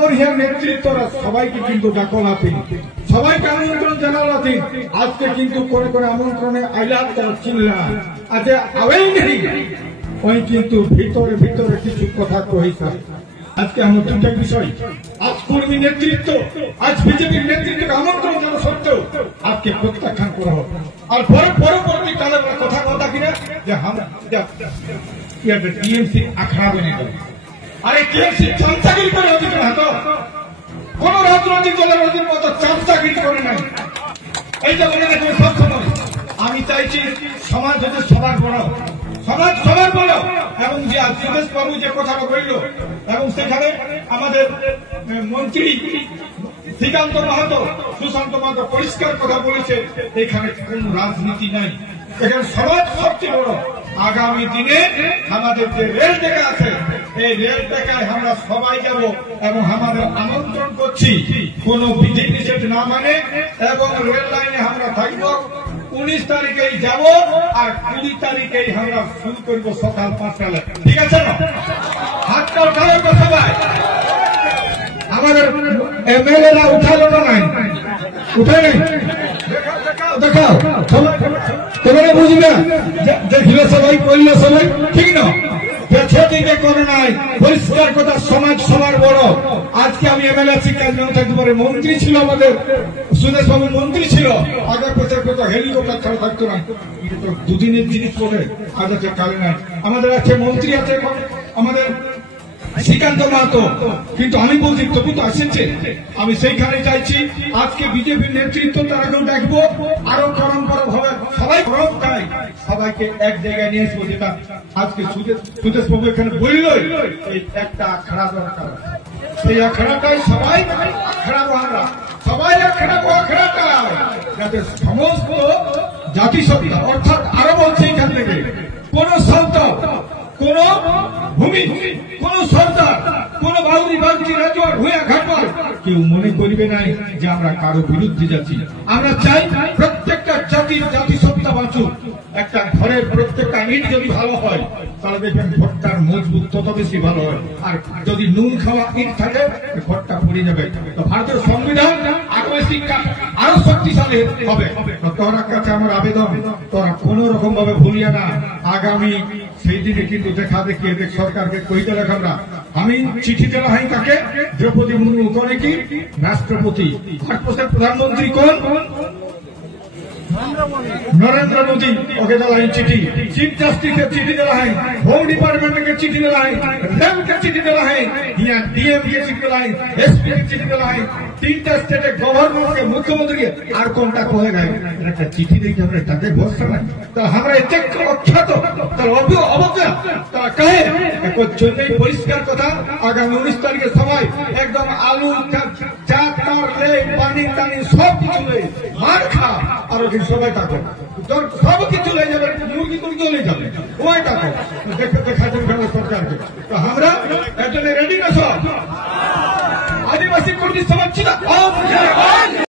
আমার হিয়া নেতৃত্বরা সবাইকে কিন্তু ডাকল আছেন, সবাইকে আমন্ত্রণ জানাল আছেন। আজকে কিন্তু করে করে আমন্ত্রণে আইলাম তারা চিনলাম, আজকে আওয়াই নেই ওই কিন্তু ভিতরে ভিতরে কিছু কথা কইছে। আজকে আমার দুটা বিষয়, আজ কর্মী নেতৃত্ব, আজ বিজেপির নেতৃত্বের আমন্ত্রণ জানা সত্ত্বেও আজকে প্রত্যাখ্যান করা হবে। আর পরবর্তী কালে কথা কথা কিনা যে আমরা টিএমসি আখড়া বেনে গেল। আরে টিএমসি চামচাগিরি করে অধিকার হাত, কোন রাজনৈতিক দলের অধীন মতো চামচাগিরি করে নাই। এই যে মনে রাখবেন সবসময়, আমি চাইছি সমাজ হচ্ছে সবার বড়, সমাজ সবার বড়। এবং যে সুরেশ বাবু যে কথাটা বলল, এবং সেখানে আমাদের মন্ত্রী শ্রীকান্ত মাহাতো, সুশান্ত মাহাতো পরিষ্কার কথা বলেছে, এখানে কোন রাজনীতি নাই, এখানে সমাজ সবচেয়ে বড়। আগামী দিনে আমাদের যে রেল টেকা আছে, এই রেল টেকায় আমরা সবাই যাব এবং আমাদের আমন্ত্রণ করছি কোন বিধি নিষেধ না মানে, এবং রেল লাইনে আমরা থাকব। 19 তারিখেই যাব আর 20 তারিখেই আমরা শুরু করব সকাল 5টায়, ঠিক আছে না? হাতটা উঠালো তো সবাই। আমাদের এমএলএরা উঠালো না, নাই উঠায় নাই, দেখাও তোমরা বুঝবে দেখিল সবাই, করলে সবাই, ঠিক না? পেছে দিকে করে নাই, পরিষ্কার কথা, সমাজ সবার বড়। আজকে আমি এমএলএ আছি, কাল নাও থাকতে পারে, মন্ত্রী ছিল আমাদের সুদেশ বাবু, মন্ত্রী ছিল, আগে প্রচার করতো, হেলিকপ্টার ছাড়া থাকতো না, দুদিনের জিনিস করে আজ আছে কালে নাই। আমাদের আছে মন্ত্রী আছে আমাদের শ্রীকান্ত মাহাতো, কিন্তু আমি বলছি তবু তো আসেছে, আমি সেইখানে চাইছি আজকে বিজেপির নেতৃত্ব তারাকেও ডাকবো, আরো পরম্পরা ভাবে সবাই ভরত চাই, সবাইকে এক জায়গায় নিয়ে আসবো। যেটা আজকে সুদেশ বাবু এখানে বললই, এই একটা আখড়া দরকার, সেই আখড়াটাই সবাই আখড়া আমরা সবাই আখড়াটা যাতে সমস্ত জাতিসত্তা, অর্থাৎ আরো বলছে এখান থেকে কোন সন্ত, কোন ভূমি, কোন সরকার, কোন বাউরি বাগচি রাজওয়ার ভূয়া ঘাটবার কেউ মনে করবে নাই যে আমরা কারো বিরুদ্ধে যাচ্ছি। আমরা চাই প্রত্যেকটা জাতির জাতিসত্তা বাঁচুক। একটা ঘরের প্রত্যেকটা ইট যদি ভালো হয় তাহলে দেখবেন ঘরটার মজবুত তত বেশি ভালো হয়, আর যদি নুন খাওয়া ইট থাকে ঘরটা পড়ে যাবে। তো ভারতের সংবিধান আরো শিক্ষা আরো শক্তিশালী হবে। তোরা কাছে আমার আবেদন, তোরা কোন রকম ভাবে ভুলিয়া না, আগামী সেই দিনে কিন্তু দেখা দেখি সরকারকে কইতে লেখামরা। আমি চিঠি দেওয়া হয় তাকে, দ্রৌপদী মুর্মু করে কি রাষ্ট্রপতি, ভারতবর্ষের প্রধানমন্ত্রী কোন নরেন্দ্র মোদী, ওকে দেওয়া হয় চিঠি, চিফ জাস্টিসের চিঠি দেওয়া হয়, হোম ডিপার্টমেন্টকে চিঠি দেওয়া হয়, রেলকে চিঠি দেওয়া হয়, ডিএম কে চিঠি দেওয়া হয়, এসপি কে চিঠি দেওয়া হয়, 3টা স্টেটের গভর্নরকে, মুখ্যমন্ত্রীকে, আর কোনটা কয়ে গেছে একটা চিঠি দেখে আমরা তাদের ভরসা নাই। তা আমরা এতে অখ্যাত, তার অবজ্ঞা তারা কাহে জন্যই পরিষ্কার কথা, আগামী 19 তারিখে সবাই একদম আলু চাট পানি টানি সব কিছু মার খা, আর সবাই থাকো, সব কিছু লয়ে যাবে, মুরগি টুরগি চলে যাবে, ওই থাকো, দেখা যাবে।